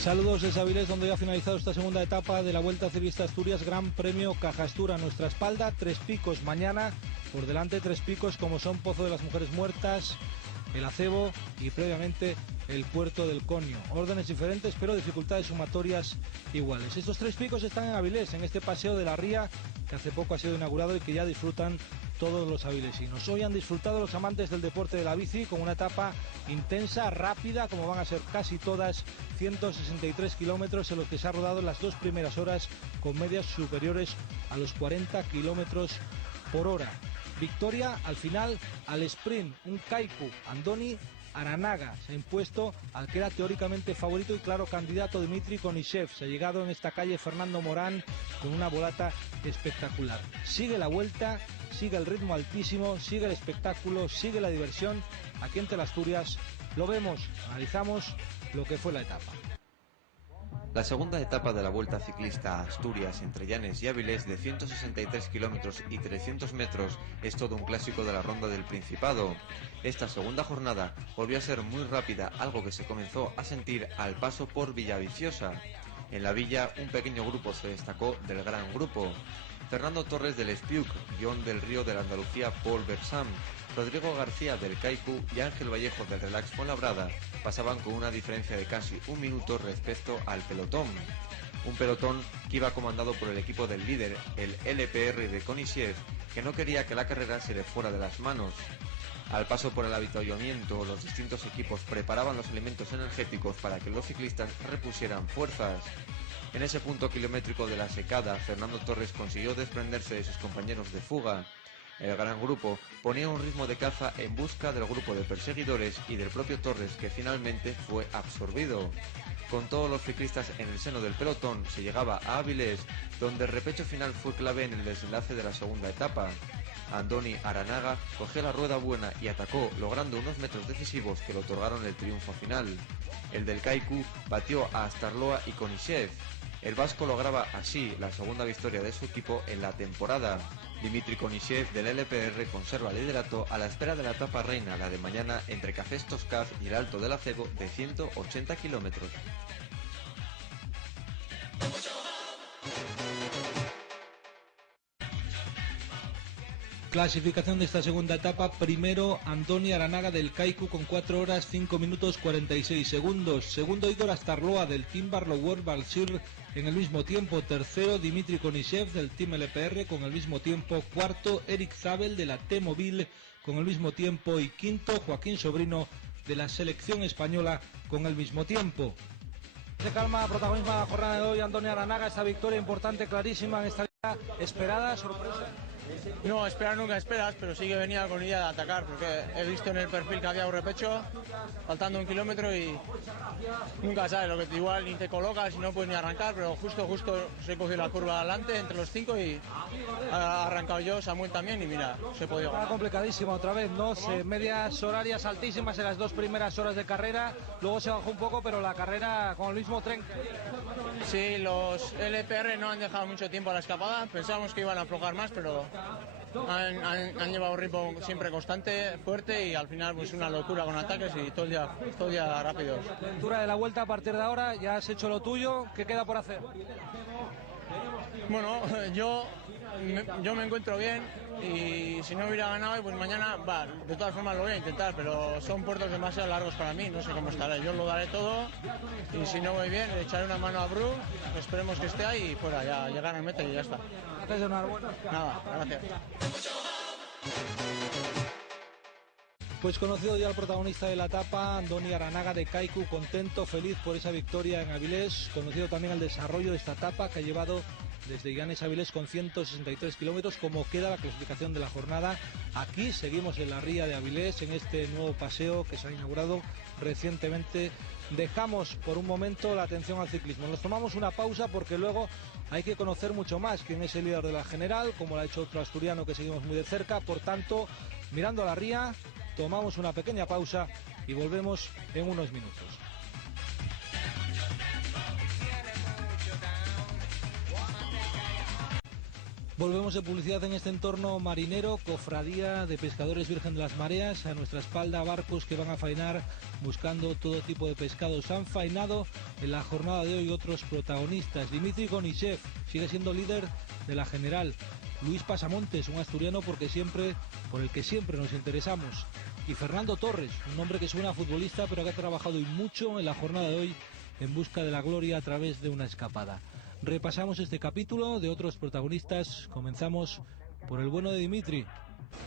Saludos desde Avilés, donde ya ha finalizado esta segunda etapa de la Vuelta Ciclista Asturias, Gran Premio Cajastur. A nuestra espalda, 3 picos mañana, por delante 3 picos como son Pozo de las Mujeres Muertas, el Acebo y previamente el Puerto del Conio. Órdenes diferentes, pero dificultades sumatorias iguales. Estos 3 picos están en Avilés, en este paseo de la Ría, que hace poco ha sido inaugurado y que ya disfrutan todos los avilesinos. Hoy han disfrutado los amantes del deporte de la bici con una etapa intensa, rápida, como van a ser casi todas, 163 kilómetros en los que se ha rodado en las 2 primeras horas con medias superiores a los 40 kilómetros por hora. Victoria al final al sprint, un Kaiku, Andoni Aranaga se ha impuesto al que era teóricamente favorito y claro candidato Dmitry Konishev. Se ha llegado en esta calle Fernando Morán con una volata espectacular. Sigue la vuelta, sigue el ritmo altísimo, sigue el espectáculo, sigue la diversión. Aquí en Telasturias lo vemos, analizamos lo que fue la etapa. La segunda etapa de la Vuelta Ciclista a Asturias entre Llanes y Avilés de 163 kilómetros y 300 metros es todo un clásico de la Ronda del Principado. Esta segunda jornada volvió a ser muy rápida, algo que se comenzó a sentir al paso por Villaviciosa. En la villa un pequeño grupo se destacó del gran grupo. Fernando Torres del Espiuc, John del Río de la Andalucía Paul Bersam, Rodrigo García del Kaiku y Ángel Vallejo del Relax Fuenlabrada pasaban con una diferencia de casi un minuto respecto al pelotón. Un pelotón que iba comandado por el equipo del líder, el LPR de Konishev, que no quería que la carrera se le fuera de las manos. Al paso por el avituallamiento, los distintos equipos preparaban los elementos energéticos para que los ciclistas repusieran fuerzas. En ese punto kilométrico de la secada, Fernando Torres consiguió desprenderse de sus compañeros de fuga. El gran grupo ponía un ritmo de caza en busca del grupo de perseguidores y del propio Torres, que finalmente fue absorbido. Con todos los ciclistas en el seno del pelotón, se llegaba a Avilés, donde el repecho final fue clave en el desenlace de la segunda etapa. Andoni Aranaga cogió la rueda buena y atacó, logrando unos metros decisivos que le otorgaron el triunfo final. El del Kaiku batió a Astarloa y Konishev. El vasco lograba así la segunda victoria de su equipo en la temporada. Dmitry Konishev del LPR conserva el liderato a la espera de la etapa reina, la de mañana entre Cafés Toscaz y el Alto del Acebo de 180 kilómetros. Clasificación de esta segunda etapa. Primero Andoni Aranaga del Kaiku con 4 horas 5 minutos 46 segundos. Segundo Igor Astarloa del Team Barlow World Balsir en el mismo tiempo. Tercero Dmitry Konishev del Team LPR con el mismo tiempo. Cuarto Eric Zabel de la T-Mobile con el mismo tiempo. Y quinto Joaquín Sobrino de la selección española con el mismo tiempo. Se calma, protagonismo de la jornada de hoy Andoni Aranaga, esta victoria importante, clarísima en esta liga, esperada, sorpresa. No, esperar nunca esperas, pero sí que venía con idea de atacar, porque he visto en el perfil que había un repecho, faltando 1 kilómetro y nunca sabes, lo que igual ni te colocas y no puedes ni arrancar, pero justo se cogió la curva adelante entre los 5 y ha arrancado yo, Samuel también y mira, se podía ganar. Complicadísimo otra vez, ¿no? Medias horarias altísimas en las 2 primeras horas de carrera, luego se bajó un poco, pero la carrera con el mismo tren. Sí, los LPR no han dejado mucho tiempo a la escapada, pensábamos que iban a aflojar más, pero han llevado un ritmo siempre constante, fuerte y al final pues una locura con ataques y todo el día rápidos. Lectura de la vuelta a partir de ahora, ya has hecho lo tuyo, ¿qué queda por hacer? Bueno, yo me encuentro bien y si no hubiera ganado, pues mañana, de todas formas lo voy a intentar, pero son puertos demasiado largos para mí, no sé cómo estaré, yo lo daré todo y si no voy bien, le echaré una mano a Bru, esperemos que esté ahí y fuera, ya llegar al meta y ya está. Gracias, enhorabuena. Nada, gracias. Pues conocido ya el protagonista de la etapa, Andoni Aranaga de Kaiku, contento, feliz por esa victoria en Avilés, conocido también el desarrollo de esta etapa que ha llevado desde Llanes a Avilés con 163 kilómetros, como queda la clasificación de la jornada. Aquí seguimos en la ría de Avilés, en este nuevo paseo que se ha inaugurado recientemente. Dejamos por un momento la atención al ciclismo. Nos tomamos una pausa porque luego hay que conocer mucho más quién es el líder de la general, como lo ha hecho otro asturiano que seguimos muy de cerca. Por tanto, mirando a la ría, tomamos una pequeña pausa y volvemos en unos minutos. Volvemos de publicidad en este entorno marinero, cofradía de pescadores Virgen de las Mareas, a nuestra espalda barcos que van a faenar buscando todo tipo de pescados. Han faenado en la jornada de hoy otros protagonistas. Dimitri Koniczev sigue siendo líder de la general. Luis Pasamontes, un asturiano por el que siempre nos interesamos. Y Fernando Torres, un hombre que suena a futbolista pero que ha trabajado y mucho en la jornada de hoy en busca de la gloria a través de una escapada. Repasamos este capítulo de otros protagonistas. Comenzamos por el bueno de Dimitri.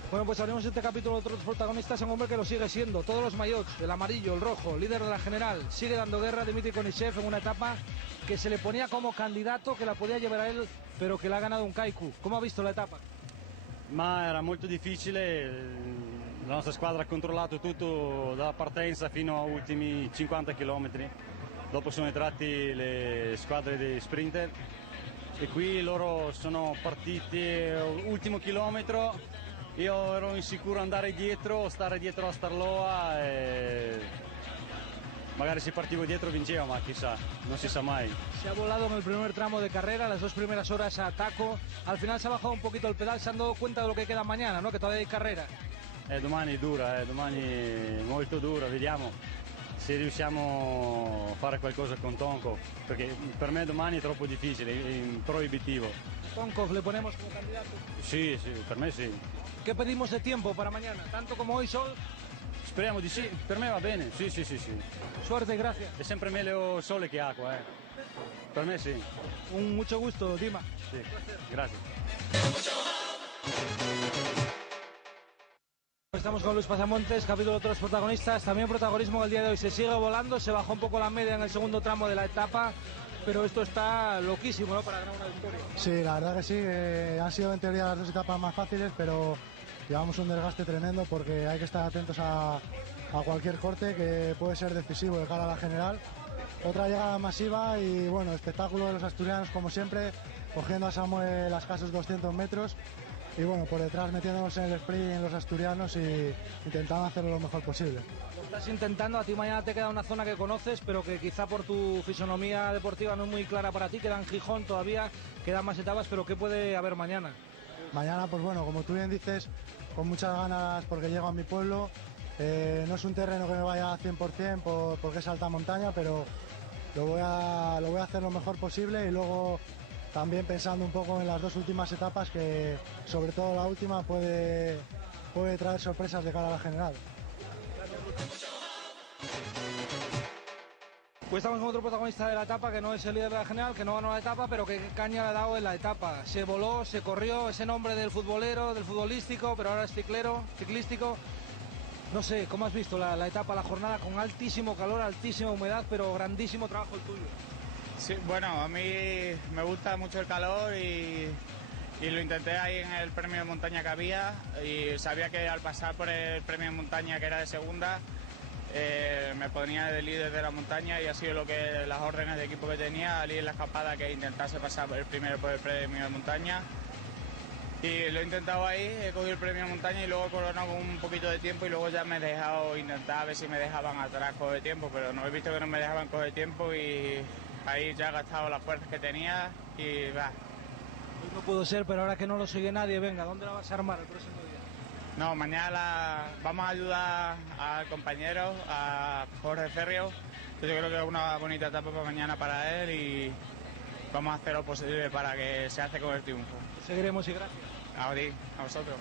Bueno, pues abrimos este capítulo de otros protagonistas, un hombre que lo sigue siendo. Todos los maillots, el amarillo, el rojo, líder de la general. Sigue dando guerra Dimitri Koniczev en una etapa que se le ponía como candidato, que la podía llevar a él, pero que la ha ganado un Kaiku. ¿Cómo ha visto la etapa? Ma era molto difficile, la nostra squadra ha controllato tutto dalla partenza fino agli ultimi 50 km. Dopo sono entrati le squadre dei sprinter e qui loro sono partiti ultimo chilometro. Io ero insicuro andare dietro, stare dietro a Starloa e magari si partivo dietro vinceva, ma chissà, non si sa mai. Se ha volado en el primer tramo de carrera, las 2 primeras horas a taco. Al final se ha bajado un poquito el pedal, se han dado cuenta de lo que queda mañana, ¿no? Que todavía hay carrera. Domani è dura, domani molto dura, vediamo se riusciamo a fare qualcosa con Tonkov, perché per me domani è troppo difficile, è proibitivo. Tonkov le ponemos como candidato. Sì, per me sì. ¿Qué pedimos de tiempo para mañana? ¿Tanto como hoy, Sol? Speriamo di sì, per me va bene, sì. Suerte, gracias. È sempre meglio sole che acqua, Per me sì. Un mucho gusto, Dima. Sì, grazie. Estamos con Luis Pasamontes, capítulo de otros protagonistas. También protagonismo del día de hoy. Se sigue volando, se bajó un poco la media en el segundo tramo de la etapa, pero esto está loquísimo, ¿no? Para ganar una victoria. Sí, la verdad que sí. Han sido en teoría las 2 etapas más fáciles, pero llevamos un desgaste tremendo porque hay que estar atentos a cualquier corte que puede ser decisivo de cara a la general. Otra llegada masiva y bueno, espectáculo de los asturianos como siempre, cogiendo a Samuel a escasos 200 metros y bueno, por detrás metiéndonos en el sprint en los asturianos y intentando hacerlo lo mejor posible. Lo estás intentando, a ti mañana te queda una zona que conoces, pero que quizá por tu fisonomía deportiva no es muy clara para ti, queda en Gijón todavía, quedan más etapas, pero ¿qué puede haber mañana? Mañana, pues bueno, como tú bien dices, con muchas ganas porque llego a mi pueblo. No es un terreno que me vaya al 100% porque es alta montaña, pero lo voy a hacer lo mejor posible y luego también pensando un poco en las 2 últimas etapas, que sobre todo la última puede traer sorpresas de cara a la general. Pues estamos con otro protagonista de la etapa que no es el líder de la general, que no ganó la etapa, pero que caña le ha dado en la etapa. Se voló, se corrió, ese nombre del futbolero, del futbolístico, pero ahora es ciclístico. No sé, ¿cómo has visto la etapa, la jornada con altísimo calor, altísima humedad, pero grandísimo trabajo el tuyo? Sí, bueno, a mí me gusta mucho el calor y lo intenté ahí en el premio de montaña que había y sabía que al pasar por el premio de montaña que era de segunda me ponía de líder de la montaña y ha sido lo que las órdenes de equipo que tenía al ir en la escapada, que intentase pasar primero por el premio de montaña. Y lo he intentado ahí, he cogido el premio de montaña y luego he coronado con un poquito de tiempo y luego ya me he dejado intentar a ver si me dejaban atrás coger tiempo, pero no he visto que no me dejaban coger tiempo y ahí ya he gastado las fuerzas que tenía y va. Hoy no pudo ser, pero ahora que no lo sigue nadie, venga, ¿dónde la vas a armar el próximo día? No, mañana vamos a ayudar al compañero, a Jorge Ferrio. Yo creo que es una bonita etapa para mañana para él y vamos a hacer lo posible para que se hace con el triunfo. Seguiremos y gracias. A ti, a vosotros.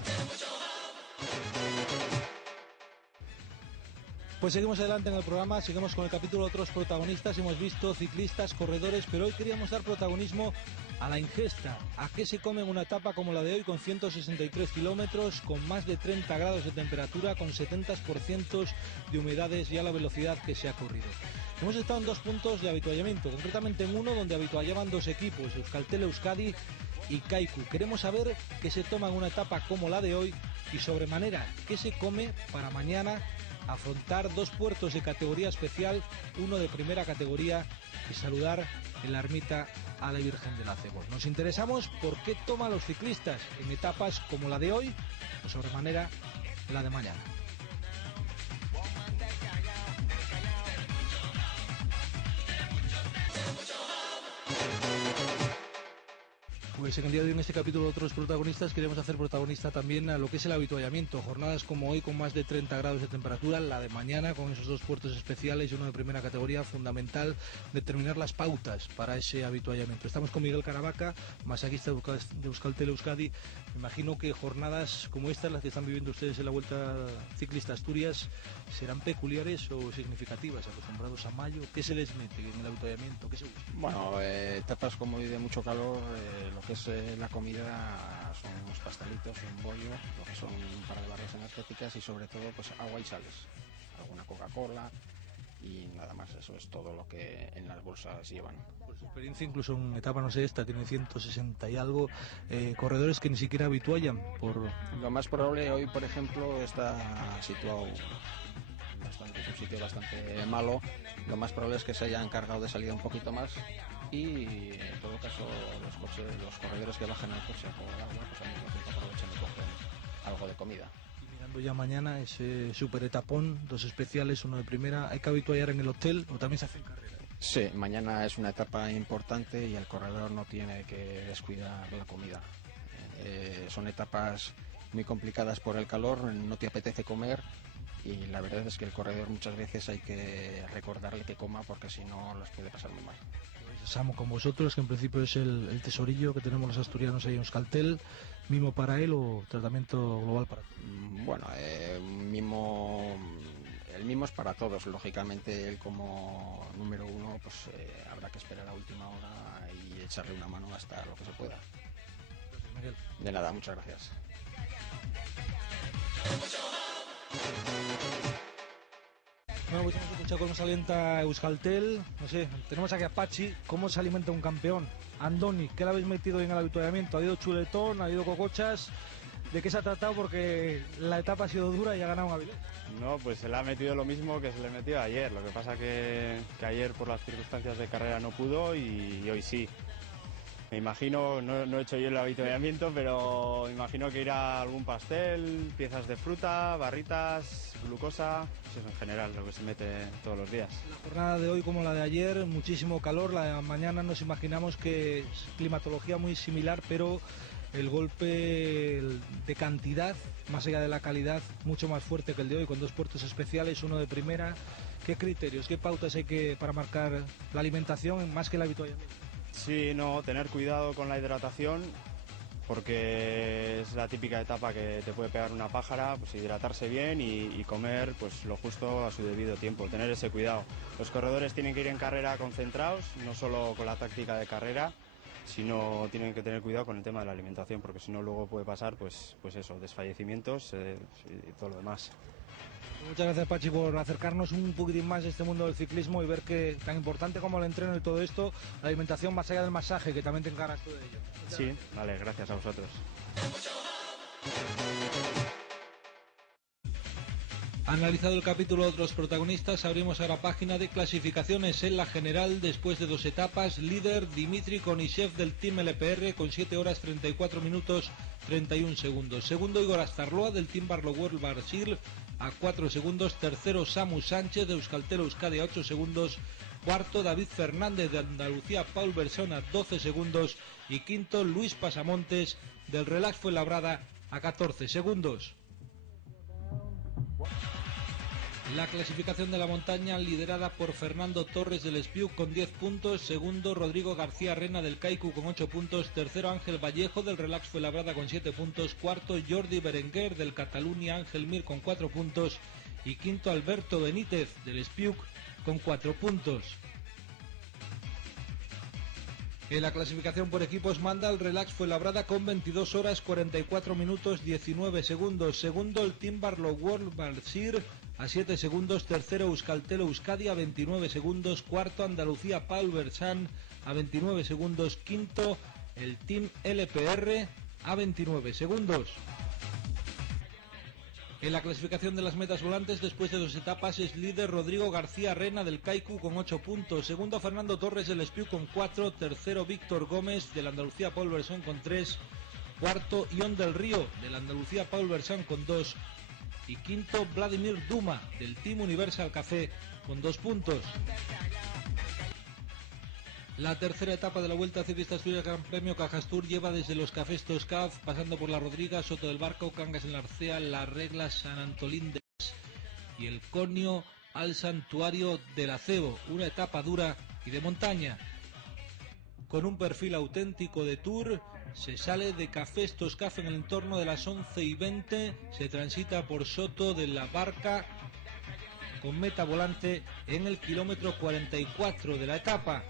Pues seguimos adelante en el programa, seguimos con el capítulo de otros protagonistas. Hemos visto ciclistas, corredores, pero hoy queríamos dar protagonismo a la ingesta. ¿A qué se come en una etapa como la de hoy con 163 kilómetros, con más de 30 grados de temperatura, con 70% de humedades y a la velocidad que se ha corrido? Hemos estado en 2 puntos de habituallamiento, concretamente en uno donde habituallaban 2 equipos, Euskaltel Euskadi y Kaiku. Queremos saber qué se toma en una etapa como la de hoy y sobremanera qué se come para mañana afrontar 2 puertos de categoría especial, uno de primera categoría, y saludar en la ermita a la Virgen de la Cebos. Nos interesamos por qué toman los ciclistas en etapas como la de hoy o sobremanera la de mañana. Pues en el día de hoy, en este capítulo de Otros Protagonistas, queremos hacer protagonista también a lo que es el avituallamiento. Jornadas como hoy con más de 30 grados de temperatura, la de mañana con esos dos puertos especiales y uno de primera categoría, fundamental determinar las pautas para ese avituallamiento. Estamos con Miguel Caravaca, masajista de Euskaltel Euskadi. Me imagino que jornadas como estas, las que están viviendo ustedes en la Vuelta Ciclista Asturias, serán peculiares o significativas, acostumbrados a mayo. ¿Qué se les mete en el avituallamiento? ¿Qué se busca? Bueno, etapas como hoy de mucho calor, lo que es la comida son unos pastelitos, un bollo, lo que son un par de barras energéticas y sobre todo pues agua y sales, alguna Coca-Cola y nada más. Eso es todo lo que en las bolsas llevan. Por su experiencia, incluso en etapa, no sé, esta tiene 160 y algo, corredores que ni siquiera habituallan por... Lo más probable hoy, por ejemplo, está situado es un sitio bastante malo. Lo más probable es que se hayan encargado de salida un poquito más y en todo caso los corredores que bajan al coche a coger agua, pues al mismo tiempo aprovechan y cogen algo de comida. Y mirando ya mañana ese super etapón, dos especiales, uno de primera, ¿hay que habituallar en el hotel o también se hacen carreras? Sí, mañana es una etapa importante y el corredor no tiene que descuidar la comida. Son etapas muy complicadas por el calor, no te apetece comer y la verdad es que el corredor muchas veces hay que recordarle que coma porque si no los puede pasar muy mal. Samo con vosotros, que en principio es el tesorillo que tenemos los asturianos ahí en Euskaltel, ¿mimo para él o tratamiento global para todos? Bueno, el mimo es para todos, lógicamente él como número uno pues habrá que esperar a última hora y echarle una mano hasta lo que se pueda. Gracias, Miguel. De nada, muchas gracias. Bueno, pues hemos escuchado cómo se alienta Euskaltel. No sé, tenemos aquí a Pachi. ¿Cómo se alimenta un campeón? Andoni, ¿qué le habéis metido en el avituallamiento? ¿Ha ido chuletón? ¿Ha ido cocochas? ¿De qué se ha tratado? Porque la etapa ha sido dura y ha ganado un Avilés. No, pues se le ha metido lo mismo que se le metió ayer. Lo que pasa que ayer por las circunstancias de carrera no pudo y hoy sí. Me imagino, no he hecho yo el avituallamiento, pero me imagino que irá algún pastel, piezas de fruta, barritas, glucosa, eso es en general lo que se mete todos los días. La jornada de hoy como la de ayer, muchísimo calor, la de mañana nos imaginamos que es climatología muy similar, pero el golpe de cantidad, más allá de la calidad, mucho más fuerte que el de hoy, con dos puertos especiales, uno de primera. ¿Qué criterios, qué pautas hay para marcar la alimentación más que el avituallamiento? Sí, no, tener cuidado con la hidratación porque es la típica etapa que te puede pegar una pájara, pues hidratarse bien y comer pues lo justo a su debido tiempo, tener ese cuidado. Los corredores tienen que ir en carrera concentrados, no solo con la táctica de carrera, sino tienen que tener cuidado con el tema de la alimentación porque si no luego puede pasar pues eso, desfallecimientos y todo lo demás. Muchas gracias, Pachi, por acercarnos un poquitín más a este mundo del ciclismo y ver que tan importante como el entreno y todo esto, la alimentación más allá del masaje, que también te encargas tú de ello. Sí, vale, gracias a vosotros. Analizado el capítulo de Otros Protagonistas, abrimos ahora página de clasificaciones en la general después de dos etapas. Líder Dimitri Konishev del Team LPR con 7 horas 34 minutos 31 segundos. Segundo Igor Astarloa del Team Barlow World Brasil a 4 segundos. Tercero Samu Sánchez de Euskaltel Euskadi a 8 segundos. Cuarto David Fernández de Andalucía Paul Bersón a 12 segundos. Y quinto Luis Pasamontes del Relax Fuenlabrada a 14 segundos. La clasificación de la montaña liderada por Fernando Torres del Espiuc con 10 puntos, segundo Rodrigo García Rena del Kaiku con 8 puntos, tercero Ángel Vallejo del Relax Fuenlabrada con 7 puntos, cuarto Jordi Berenguer del Cataluña Ángel Mir con 4 puntos y quinto Alberto Benítez del Espiuc con 4 puntos. En la clasificación por equipos manda el Relax Fuenlabrada con 22 horas 44 minutos 19 segundos. Segundo el Team Barlow World Brasil a 7 segundos. Tercero Euskaltel Euskadi a 29 segundos. Cuarto Andalucía Paul Bersán a 29 segundos. Quinto el Team LPR a 29 segundos. En la clasificación de las metas volantes, después de dos etapas, es líder Rodrigo García Rena del Kaiku con 8 puntos. Segundo, Fernando Torres del Espiuc con 4. Tercero, Víctor Gómez del Andalucía Paul Bersán con 3. Cuarto, Ion del Río del Andalucía Paul Bersán con 2. Y quinto, Vladimir Duma del Team Universal Café con 2 puntos. La tercera etapa de la Vuelta Ciclista Asturias Gran Premio Cajastur lleva desde los Cafés Toscaf, pasando por la Rodriga, Soto del Barco, Cangas en la Arcea, La Regla, San Antolín de y el Conio al Santuario del Acebo. Una etapa dura y de montaña. Con un perfil auténtico de Tour, se sale de Cafés Toscaf en el entorno de las 11:20, se transita por Soto de la Barca, con meta volante en el kilómetro 44 de la etapa.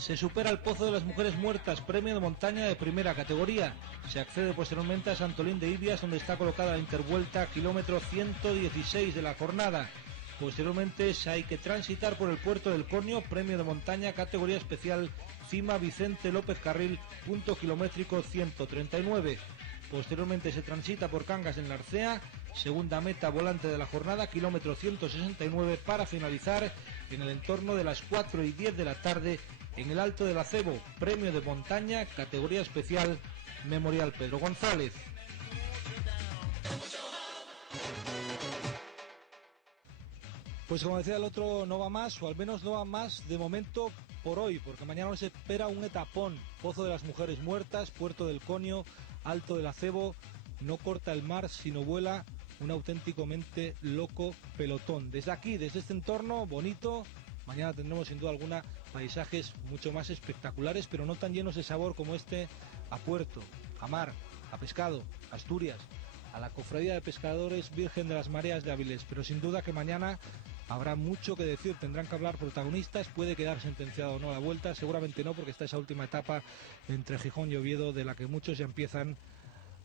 Se supera el Pozo de las Mujeres Muertas, premio de montaña de primera categoría. Se accede posteriormente a Santolín de Ibias, donde está colocada la intervuelta, kilómetro 116 de la jornada. Posteriormente hay que transitar por el puerto del Conio, premio de montaña, categoría especial, cima Vicente López Carril, punto kilométrico 139. Posteriormente se transita por Cangas en la Arcea, segunda meta volante de la jornada, kilómetro 169, para finalizar en el entorno de las 4:10 de la tarde en el Alto del Acebo, premio de montaña, categoría especial, Memorial Pedro González. Pues como decía el otro, no va más, o al menos no va más de momento por hoy, porque mañana nos espera un etapón. Pozo de las Mujeres Muertas, Puerto del Conio, Alto del Acebo, no corta el mar sino vuela, un auténticamente loco pelotón. Desde aquí, desde este entorno bonito, mañana tendremos sin duda alguna paisajes mucho más espectaculares, pero no tan llenos de sabor como este, a puerto, a mar, a pescado, a Asturias, a la Cofradía de Pescadores Virgen de las Mareas de Áviles. Pero sin duda que mañana habrá mucho que decir, tendrán que hablar protagonistas, puede quedar sentenciado o no la Vuelta, seguramente no, porque está esa última etapa entre Gijón y Oviedo, de la que muchos ya empiezan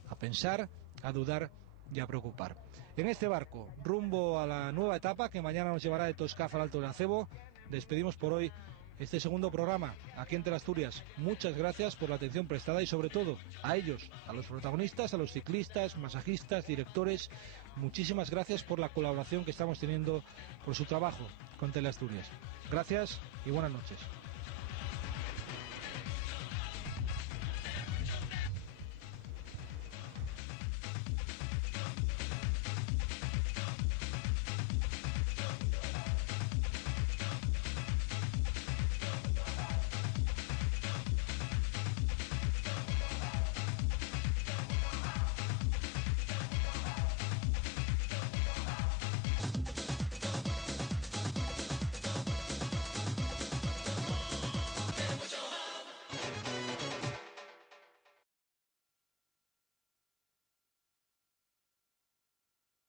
a pensar, a dudar y a preocupar. En este barco, rumbo a la nueva etapa que mañana nos llevará de Toscaf al Alto del Acebo, despedimos por hoy este segundo programa aquí en Teleasturias. Muchas gracias por la atención prestada y sobre todo a ellos, a los protagonistas, a los ciclistas, masajistas, directores. Muchísimas gracias por la colaboración que estamos teniendo, por su trabajo con Teleasturias. Gracias y buenas noches.